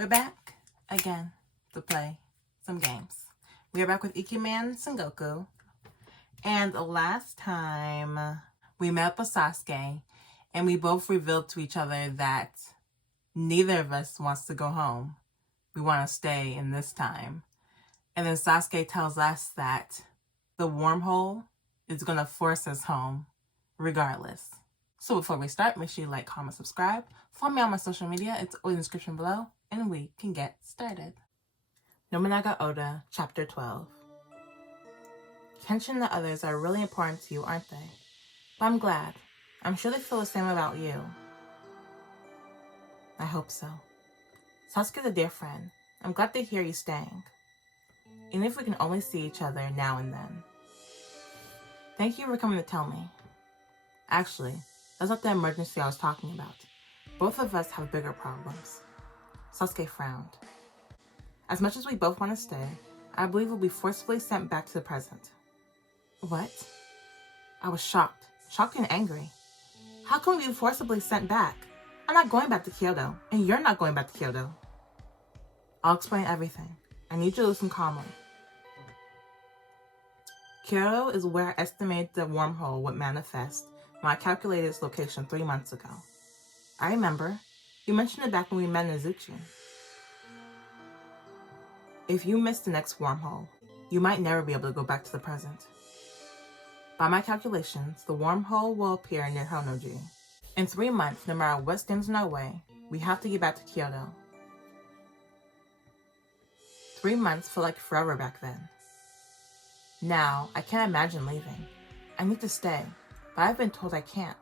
We're back again to play some games. We are back with Ikemen Sengoku. And last time we met up with Sasuke and we both revealed to each other that neither of us wants to go home. We want to stay in this time. And then Sasuke tells us that the wormhole is going to force us home regardless. So before we start, make sure you like, comment, subscribe. Follow me on my social media. It's all in the description below. And we can get started. Nomonaga Oda, Chapter 12. Kenshin and the others are really important to you, aren't they? But I'm glad. I'm sure they feel the same about you. I hope so. Sasuke's a dear friend. I'm glad to hear you staying. Even if we can only see each other now and then. Thank you for coming to tell me. Actually, that's not the emergency I was talking about. Both of us have bigger problems. Sasuke frowned. As much as we both want to stay, I believe we'll be forcefully sent back to the present. What? I was shocked and angry. How can we be forcibly sent back? I'm not going back to Kyoto, and you're not going back to Kyoto. I'll explain everything. I need you to listen calmly. Kyoto is where I estimated the wormhole would manifest when I calculated its location 3 months ago. I remember. You mentioned it back when we met in Azuchi. If you miss the next wormhole, you might never be able to go back to the present. By my calculations, the wormhole will appear near Honoji. In 3 months, no matter what stands in our way, we have to get back to Kyoto. 3 months feel like forever back then. Now, I can't imagine leaving. I need to stay, but I've been told I can't.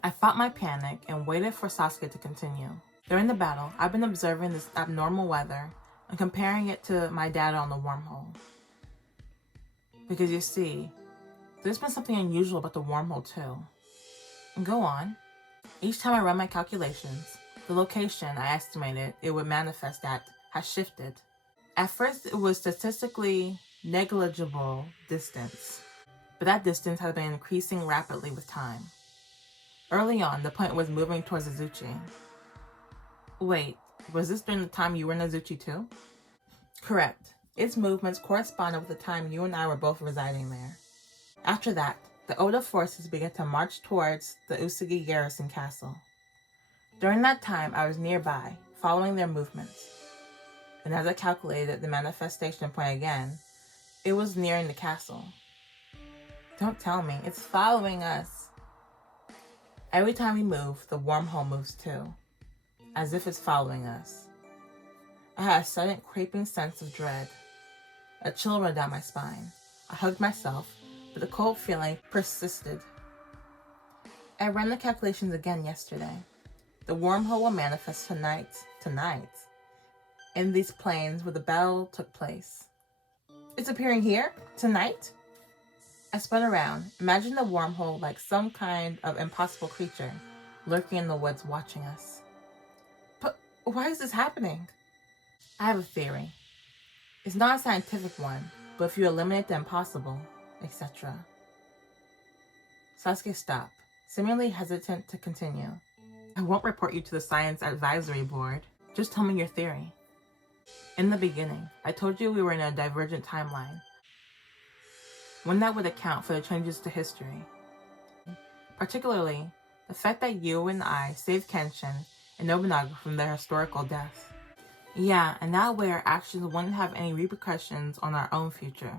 I fought my panic and waited for Sasuke to continue. During the battle, I've been observing this abnormal weather and comparing it to my data on the wormhole. Because you see, there's been something unusual about the wormhole too. And go on. Each time I run my calculations, the location I estimated it would manifest at has shifted. At first, it was statistically negligible distance, but that distance has been increasing rapidly with time. Early on, the point was moving towards Azuchi. Wait, was this during the time you were in Azuchi too? Correct. Its movements corresponded with the time you and I were both residing there. After that, the Oda forces began to march towards the Usagi garrison castle. During that time, I was nearby, following their movements. And as I calculated the manifestation point again, it was nearing the castle. Don't tell me, it's following us. Every time we move, the wormhole moves too, as if it's following us. I had a sudden creeping sense of dread. A chill ran down my spine. I hugged myself, but the cold feeling persisted. I ran the calculations again yesterday. The wormhole will manifest tonight, in these plains where the battle took place. It's appearing here? Tonight? I spun around, imagining the wormhole like some kind of impossible creature lurking in the woods watching us. But why is this happening? I have a theory. It's not a scientific one, but if you eliminate the impossible, etc. Sasuke stopped, seemingly hesitant to continue. I won't report you to the Science Advisory Board. Just tell me your theory. In the beginning, I told you we were in a divergent timeline. One that would account for the changes to history. Particularly, the fact that you and I saved Kenshin and Nobunaga from their historical death. Yeah, and that way our actions wouldn't have any repercussions on our own future.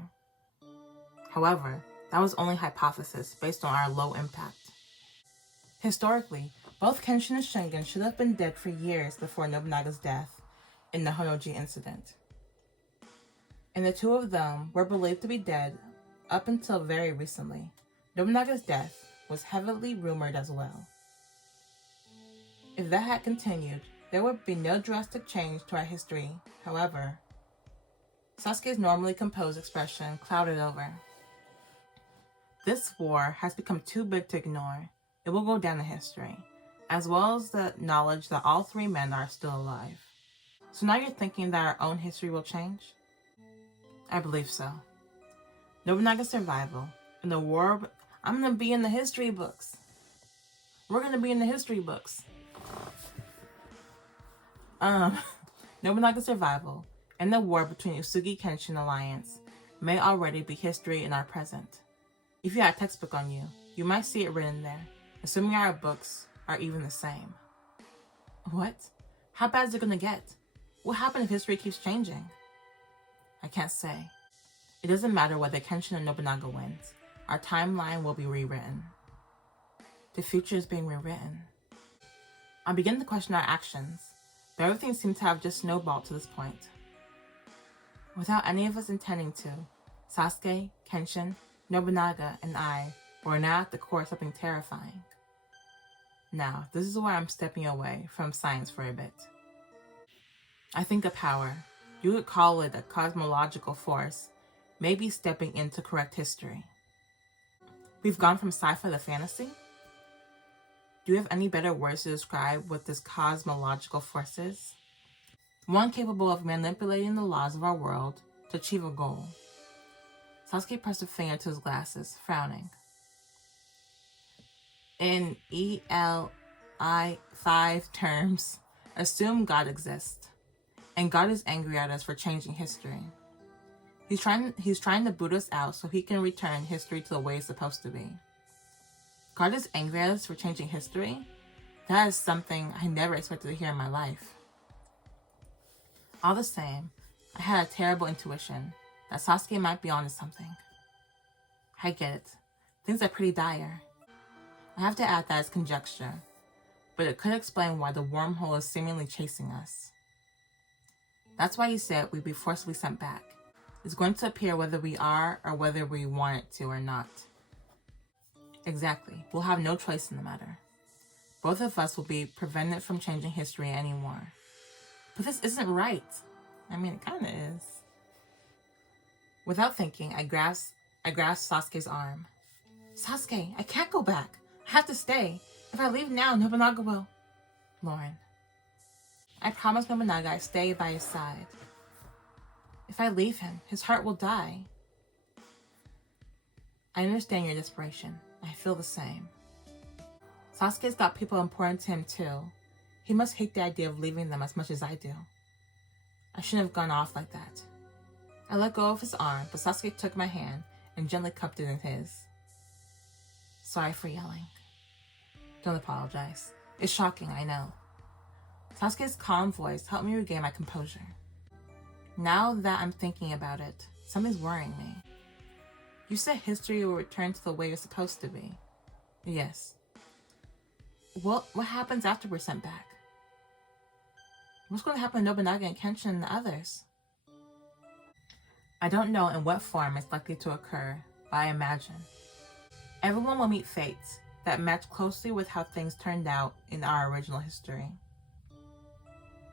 However, that was only hypothesis based on our low impact. Historically, both Kenshin and Shingen should have been dead for years before Nobunaga's death in the Honoji incident. And the two of them were believed to be dead up until very recently. Nobunaga's death was heavily rumored as well. If that had continued, there would be no drastic change to our history. However, Sasuke's normally composed expression clouded over. This war has become too big to ignore. It will go down in history, as well as the knowledge that all three men are still alive. So now you're thinking that our own history will change? I believe so. Nobunaga's survival and the war. I'm gonna be in the history books. We're gonna be in the history books. Nobunaga's survival and the war between Usugi Kenshin Alliance may already be history in our present. If you had a textbook on you, you might see it written there, assuming our books are even the same. What? How bad is it gonna get? What happens if history keeps changing? I can't say. It doesn't matter whether Kenshin or Nobunaga wins. Our timeline will be rewritten. The future is being rewritten. I begin to question our actions, but everything seems to have just snowballed to this point. Without any of us intending to, Sasuke, Kenshin, Nobunaga, and I were now at the core of something terrifying. Now, this is where I'm stepping away from science for a bit. I think a power, you could call it a cosmological force, may be stepping in to correct history. We've gone from sci-fi to fantasy? Do you have any better words to describe what this cosmological force is? One capable of manipulating the laws of our world to achieve a goal. Sasuke pressed a finger to his glasses, frowning. In ELI 5 terms, assume God exists, and God is angry at us for changing history. He's trying to boot us out so he can return history to the way it's supposed to be. God is angry at us for changing history? That is something I never expected to hear in my life. All the same, I had a terrible intuition that Sasuke might be onto something. I get it. Things are pretty dire. I have to add that it's conjecture, but it could explain why the wormhole is seemingly chasing us. That's why he said we'd be forcibly sent back. It's going to appear whether we are or whether we want it to or not. Exactly. We'll have no choice in the matter. Both of us will be prevented from changing history anymore. But this isn't right. I mean, it kind of is. Without thinking, I grasped Sasuke's arm. Sasuke, I can't go back. I have to stay. If I leave now, Nobunaga will... Lauren. I promised Nobunaga I'd stay by his side. If I leave him, his heart will die. I understand your desperation. I feel the same. Sasuke's got people important to him too. He must hate the idea of leaving them as much as I do. I shouldn't have gone off like that. I let go of his arm, but Sasuke took my hand and gently cupped it in his. Sorry for yelling. Don't apologize. It's shocking, I know. Sasuke's calm voice helped me regain my composure. Now that I'm thinking about it, something's worrying me. You said history will return to the way it's supposed to be. Yes. What happens after we're sent back? What's going to happen to Nobunaga and Kenshin and the others? I don't know in what form it's likely to occur, but I imagine. Everyone will meet fates that match closely with how things turned out in our original history.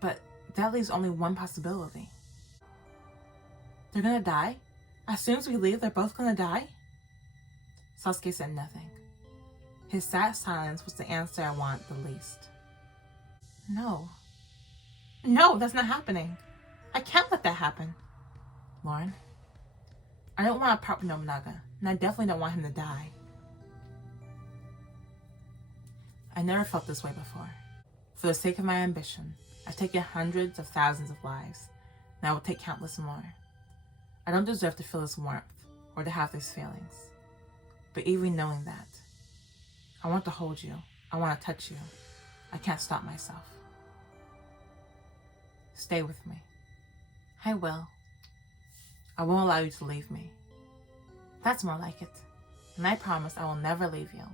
But that leaves only one possibility. They're gonna die? As soon as we leave, they're both gonna die? Sasuke said nothing. His sad silence was the answer I want the least. No. No, that's not happening. I can't let that happen. Lauren, I don't want to part with Nobunaga, and I definitely don't want him to die. I never felt this way before. For the sake of my ambition, I've taken hundreds of thousands of lives, and I will take countless more. I don't deserve to feel this warmth, or to have these feelings. But even knowing that, I want to hold you. I want to touch you. I can't stop myself. Stay with me. I will. I won't allow you to leave me. That's more like it. And I promise I will never leave you.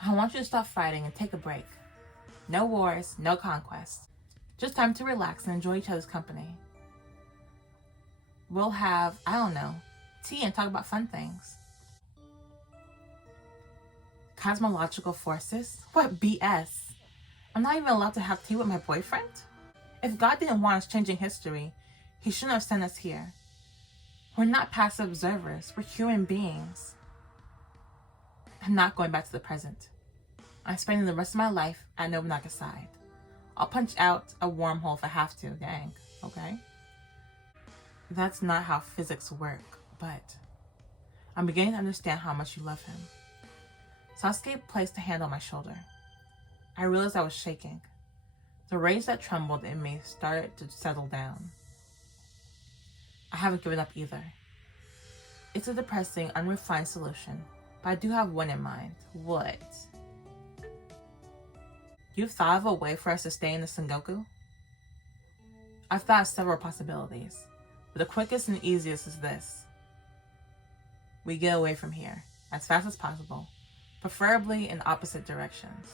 I want you to stop fighting and take a break. No wars, no conquests. Just time to relax and enjoy each other's company. We'll have, I don't know, tea and talk about fun things. Cosmological forces? What BS? I'm not even allowed to have tea with my boyfriend? If God didn't want us changing history, he shouldn't have sent us here. We're not passive observers. We're human beings. I'm not going back to the present. I'm spending the rest of my life at Nobunaga's side. I'll punch out a wormhole if I have to, gang, okay? That's not how physics work, but I'm beginning to understand how much you love him. Sasuke placed a hand on my shoulder. I realized I was shaking. The rage that trembled in me started to settle down. I haven't given up either. It's a depressing, unrefined solution, but I do have one in mind. What? You've thought of a way for us to stay in the Sengoku? I've thought of several possibilities, but the quickest and easiest is this. We get away from here, as fast as possible, preferably in opposite directions.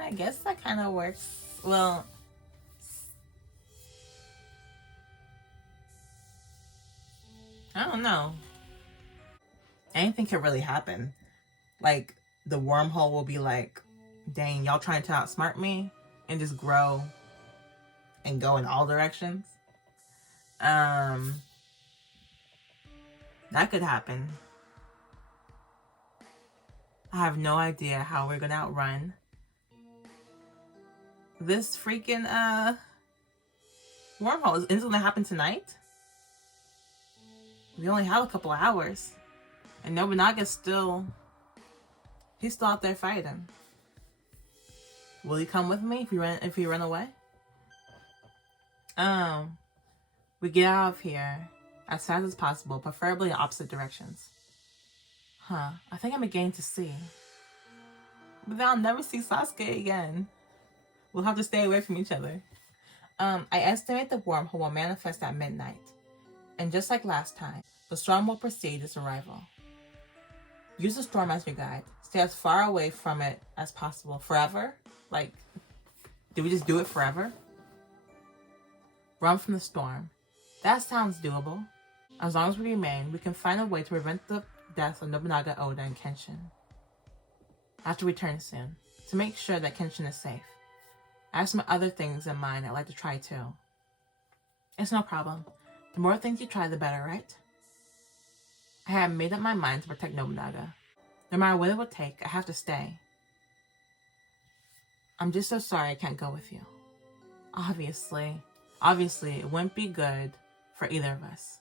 I guess that kind of works. Well, I don't know. Anything could really happen. Like, the wormhole will be like, dang, y'all trying to outsmart me? And just grow and go in all directions. That could happen. I have no idea how we're gonna outrun this freaking wormhole. Is it gonna happen tonight? We only have a couple of hours. And Nobunaga's he's still out there fighting. Will he come with me if we run away? We get out of here as fast as possible, preferably in opposite directions. I think I'm beginning to see. But then I'll never see Sasuke again. We'll have to stay away from each other. I estimate the wormhole will manifest at midnight. And just like last time, the storm will precede its arrival. Use the storm as your guide. Stay as far away from it as possible. Forever? Like, did we just do it forever? Run from the storm. That sounds doable. As long as we remain, we can find a way to prevent the death of Nobunaga Oda and Kenshin. I have to return soon, to make sure that Kenshin is safe. I have some other things in mind I'd like to try too. It's no problem. The more things you try, the better, right? I have made up my mind to protect Nobunaga. No matter what it would take, I have to stay. I'm just so sorry I can't go with you. Obviously, it wouldn't be good for either of us.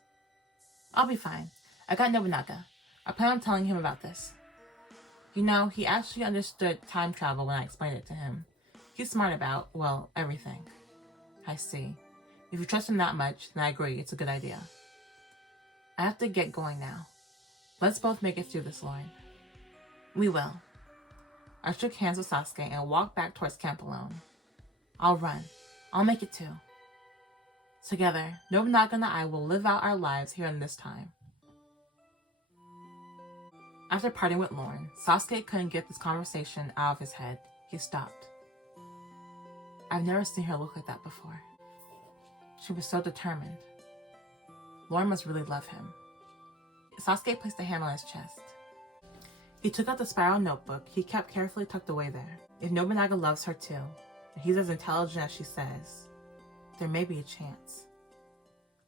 I'll be fine. I got Nobunaga. I plan on telling him about this. You know, he actually understood time travel when I explained it to him. He's smart about, well, everything. I see. If you trust him that much, then I agree, it's a good idea. I have to get going now. Let's both make it through this, Lauren. We will. I shook hands with Sasuke and walked back towards camp alone. I'll run. I'll make it too. Together, Nobunaga and I will live out our lives here in this time. After parting with Lauren, Sasuke couldn't get this conversation out of his head. He stopped. I've never seen her look like that before. She was so determined. Lauren must really love him. Sasuke placed a hand on his chest. He took out the spiral notebook he kept carefully tucked away there. If Nobunaga loves her too, and he's as intelligent as she says, there may be a chance.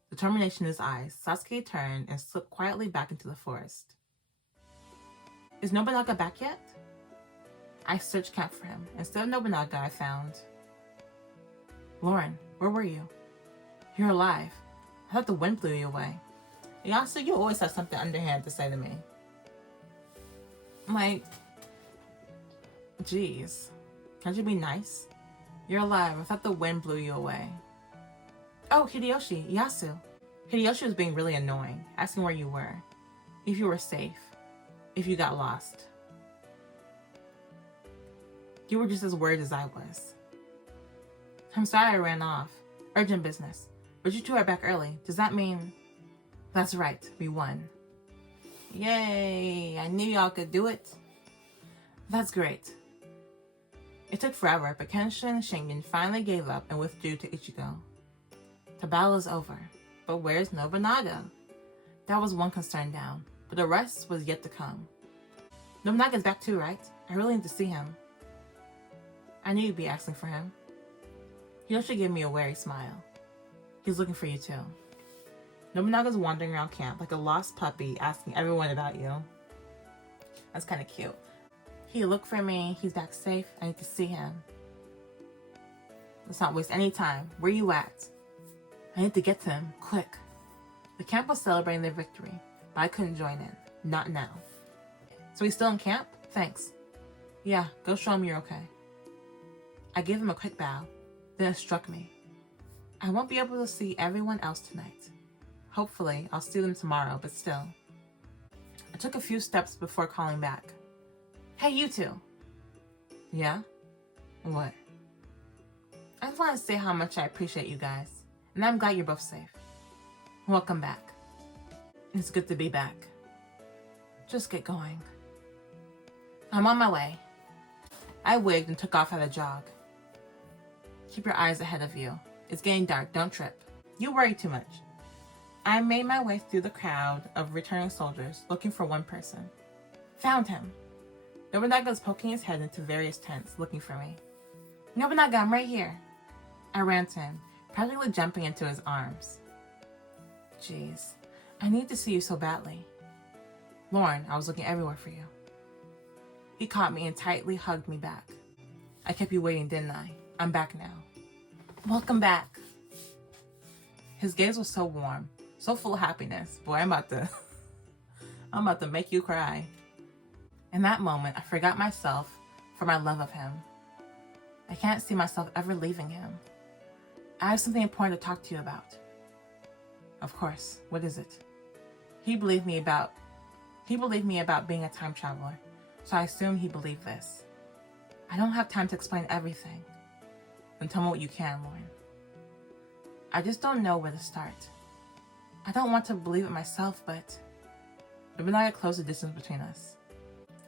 Determination in his eyes, Sasuke turned and slipped quietly back into the forest. Is Nobunaga back yet? I searched camp for him. Instead of Nobunaga, I found... Lauren, where were you? You're alive. I thought the wind blew you away. Yasu, you always have something underhand to say to me. Like, jeez. Can't you be nice? You're alive. I thought the wind blew you away. Oh, Hideyoshi, Yasu. Hideyoshi was being really annoying, asking where you were. If you were safe. If you got lost. You were just as worried as I was. I'm sorry I ran off. Urgent business. But you two are back early. Does that mean... That's right, we won. Yay! I knew y'all could do it. That's great. It took forever, but Kenshin and Shingen finally gave up and withdrew to Ichigo. The battle is over, but where's Nobunaga? That was one concern down, but the rest was yet to come. Nobunaga's back too, right? I really need to see him. I knew you'd be asking for him. Hideyoshi gave me a wary smile. He's looking for you too. Nobunaga's wandering around camp like a lost puppy asking everyone about you. That's kind of cute. He looked for me. He's back safe. I need to see him. Let's not waste any time. Where you at? I need to get to him. Quick. The camp was celebrating their victory, but I couldn't join in. Not now. So he's still in camp? thanks. Yeah, go show him you're okay. I gave him a quick bow. Then it struck me. I won't be able to see everyone else tonight. Hopefully, I'll see them tomorrow, but still. I took a few steps before calling back. Hey, you two. Yeah? What? I just want to say how much I appreciate you guys, and I'm glad you're both safe. Welcome back. It's good to be back. Just get going. I'm on my way. I wigged and took off at a jog. Keep your eyes ahead of you. It's getting dark, don't trip. You worry too much. I made my way through the crowd of returning soldiers, looking for one person. Found him. Nobunaga was poking his head into various tents, looking for me. Nobunaga, I'm right here. I ran to him, practically jumping into his arms. Jeez, I need to see you so badly. Lauren, I was looking everywhere for you. He caught me and tightly hugged me back. I kept you waiting, didn't I? I'm back now. Welcome back. His gaze was so warm, so full of happiness. Boy, I'm about to make you cry. In that moment, I forgot myself for my love of him. I can't see myself ever leaving him. I have something important to talk to you about. Of course, what is it? He believed me about being a time traveler, so I assume he believed this. I don't have time to explain everything. Then tell me what you can, Lauren. I just don't know where to start. I don't want to believe it myself, but Nobunaga closed the distance between us.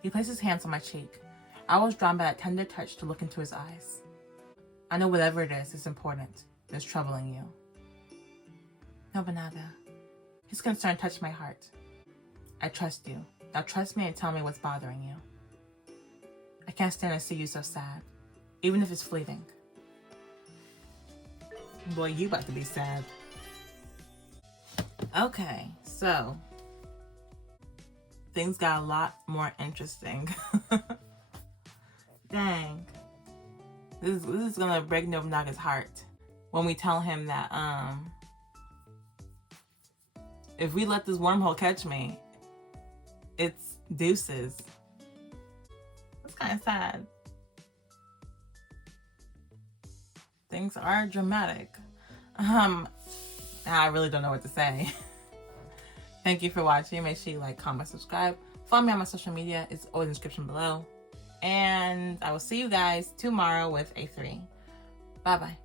He placed his hands on my cheek. I was drawn by that tender touch to look into his eyes. I know whatever it is important. It's troubling you. Nobunaga. His concern touched my heart. I trust you. Now trust me and tell me what's bothering you. I can't stand to see you so sad, even if it's fleeting. Boy, you about to be sad. Okay, so things got a lot more interesting. Dang. This is gonna break Nobunaga's heart when we tell him that if we let this wormhole catch me, it's deuces. It's kind of sad. Things are dramatic. I really don't know what to say. Thank you for watching. Make sure you like, comment, subscribe. Follow me on my social media. It's all in the description below. And I will see you guys tomorrow with A3. Bye-bye.